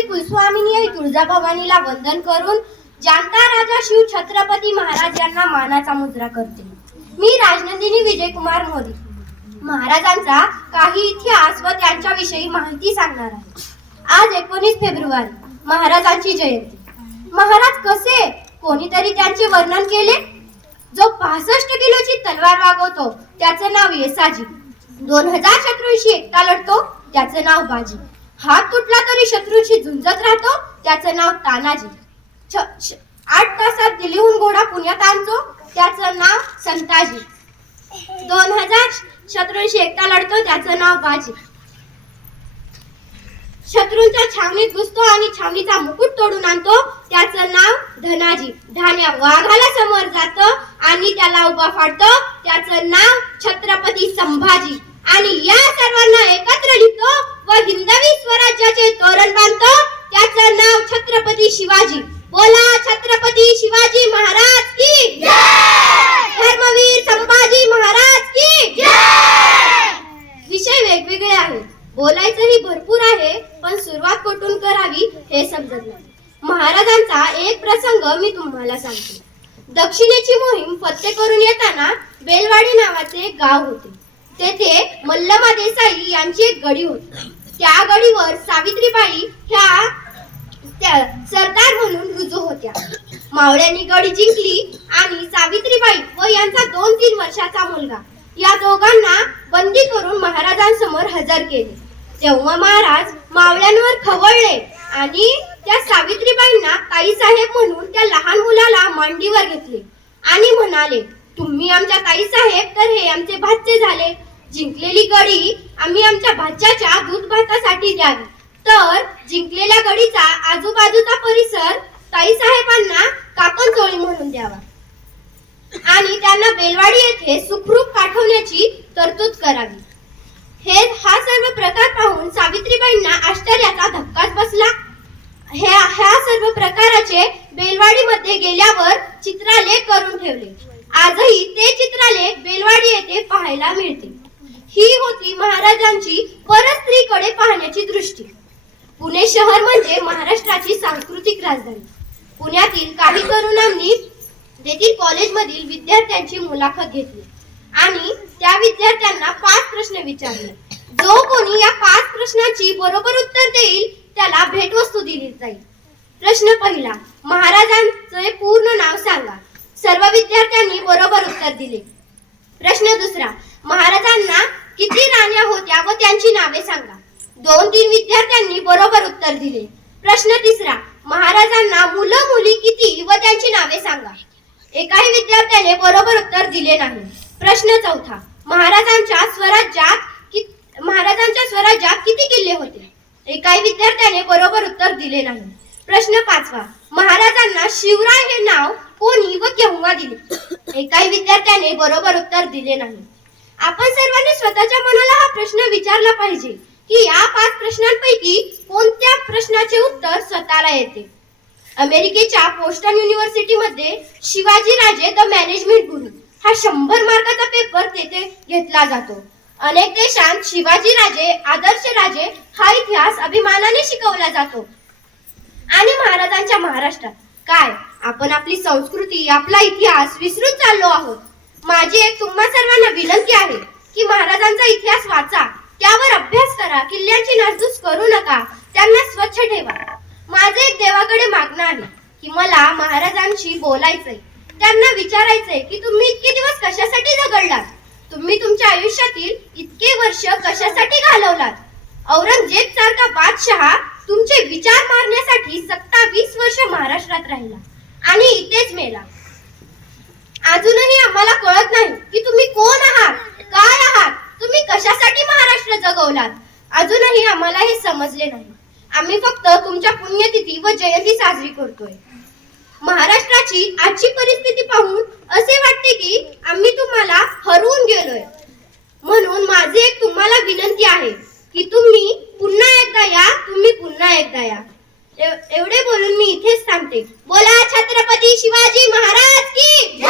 श्री कुलस्वामिनी तुळजाभवानीला वंदन करून जाणता राजा शिव छत्रपती महाराज यांना मानाचा मुद्रा करते. मी राजनंदिनी विजयकुमार मोदी महाराजांचा काही इतिहास व त्यांच्याविषयी माहिती सांगणार आहे. आज एकोणीस फेब्रुवारी महाराजांची जयंती. महाराज कसे? कोणीतरी त्यांचे वर्णन केले? जो पासष्ट किलोची तलवार वागवतो त्याचं नाव येसाजी. दोन हजार शत्रूंशी एकटा लढतो त्याचं नाव बाजी. हात तुटला तरी शत्रूंशी झुंजत राहतो त्याचं नाव तानाजी. आठ तासात दिल्लीहून घोडा पुण्यात आणतो त्याचं नाव संताजी. दोन हजार शत्रूंशी एकटा लढतो त्याचं नाव बाजी. शत्रूंच्या छावणीत घुसतो आणि छावणीचा मुकुट तोडून आणतो त्याचं नाव धनाजी. धान्या वाघाला समोर जात आणि त्याला उभा फाडतो त्याचं नाव छत्रपती संभाजी. आणि या सर्वांना एकत्र लिहितो व हिंदवी स्वराज्याचे तोरण बांधतो त्याचं नाव छत्रपती शिवाजी बोला छत्रपती शिवाजी महाराज की धर्मवीर संभाजी महाराज की विषय वेगवेगळे आहेत बोलायचंही भरपूर आहे पण सुरुवात कुठून करावी हे समजत नाही महाराजांचा एक प्रसंग मी तुम्हाला सांगते. दक्षिणेची मोहीम फत्ते करून येताना बेलवाडी नावाचे गाव होते. तेथे मल्लमा देसाई यांची एक गडी होती. त्या गडीवर सावित्रीबाई ह्या त्या सरदार म्हणून रुजू होत्या. मावळ्यांनी गडी जिंकली आणि सावित्रीबाई व यांचा दोन तीन वर्षाचा मुलगा या दोघांना बंदी करून महाराजांसमोर हजर केले. तेव्हा महाराज मावळ्यांवर खवळले आणि त्या सावित्रीबाईंना ताईसाहेब म्हणून त्या लहान मुलाला मांडीवर घेतले. आणि म्हणाले तुम्ही आमच्या ताईसाहेब तर हे आमचे भाचे झाले. जिंकलेली गडी आम्ही आमच्या भाच्याच्या दूध भातासाठी द्यावी. तर जिंकलेल्या गडीचा आजूबाजूचा परिसर ताईसाहेबांना काकणचोळी म्हणून द्यावा. आणि त्यांना बेलवाडी येथे सुखरूप पाठवण्याची तरतूद करावी. हे हा सर्व प्रकार पाहून सावित्रीबाईंना आश्चर्याचा धक्काच बसला ह्या ह्या सर्व प्रकाराचे बेलवाडीमध्ये गेल्यावर चित्रालेख करून ठेवले. आजही ते चित्रालेख बेलवाडी येथे पाहायला मिळते. ही होती महाराजांची परस्त्रीकडे पाहण्याची दृष्टी. पुणे शहर म्हणजे महाराष्ट्राची सांस्कृतिक राजधानी. पुण्यातील काही तरुणांनी तेथील कॉलेजमधील विद्यार्थ्यांची मुलाखत घेतली आणि त्या विद्यार्थ्यांना पाच प्रश्न विचारले. जो कोणी या पाच प्रश्नाची बरोबर उत्तर देईल त्याला भेटवस्तू दिली जाईल. प्रश्न पहिला महाराजांचे पूर्ण नाव सांगा. सर्व विद्यार्थ्यांनी बरोबर उत्तर दिले. प्रश्न दुसरा महाराजांना किती राण्या होत्या व त्यांची नावे सांगा. दोन तीन विद्यार्थ्यांनी बरोबर उत्तर दिले. प्रश्न तिसरा महाराजांना मुलं मुली किती व त्यांची नावे सांगा. एकाही विद्यार्थ्याने बरोबर उत्तर दिले नाही. प्रश्न चौथा महाराजांच्या स्वराज्यात महाराजांच्या स्वराज्यात किती किल्ले होते? एकाही विद्यार्थ्याने बरोबर उत्तर दिले नाही. प्रश्न पाचवा महाराजांना शिवराय हे नाव कोणी व केव्हा दिले? एकाही विद्यार्थ्याने बरोबर उत्तर दिले नाही. आपण सर्वांनी स्वतःच्या मनाला हा प्रश्न विचारला पाहिजे की या पाच प्रश्नांपैकी कोणत्या प्रश्नाचे उत्तर स्वतःला येते? अमेरिकेच्या पोस्टल युनिव्हर्सिटीमध्ये शिवाजी राजे द मॅनेजमेंट गुरु हा शंभर मार्काचा पेपर तेथे घेतला जातो. अनेक देशांत शिवाजी राजे आदर्श राजे हा इतिहास अभिमानाने शिकवला जातो. आणि महाराजांच्या महाराष्ट्रात. काय? आपण आपली संस्कृती आपला इतिहास विसरून चाललो आहोत. माझी एक तुम्हा सर्वांना विनंती आहे की महाराजांचा इतिहास वाचा. त्यावर अभ्यास करा किल्ल्यांची नासधूस करू नका त्यांना स्वच्छ ठेवा. माझं एक देवाकडे मागणं आहे की मला महाराजांशी बोलायचंय. त्यांना विचारायचंय की तुम्ही इतके दिवस कशासाठी झगडलात? तुम्ही तुमच्या आयुष्यातील इतके वर्ष कशासाठी घालवलात? औरंगजेब सारखा बादशहा तुमचे विचार मारण्यासाठी सत्तावीस वर्ष महाराष्ट्रात राहिला. आणि इथेच मेला. अजूनही आम्हाला कळत नाही की तुम्ही कोण आहात काय आहात तुम्ही कशासाठी महाराष्ट्र जगवलात. अजूनही आम्हाला हे समजले नाही. आम्ही फक्त तुमच्या पुण्यतिथी व जयंती साजरी करतोय. महाराष्ट्राची आजची परिस्थिती पाहून असे वाटते की आम्ही तुम्हाला हरवून गेलोय. म्हणून माझी एक तुम्हाला विनंती आहे की तुम्ही पुन्हा एकदा या तुम्ही पुन्हा एकदा या. एवढे बोलून मी इथेच थांबते. बोला छत्रपती शिवाजी महाराज की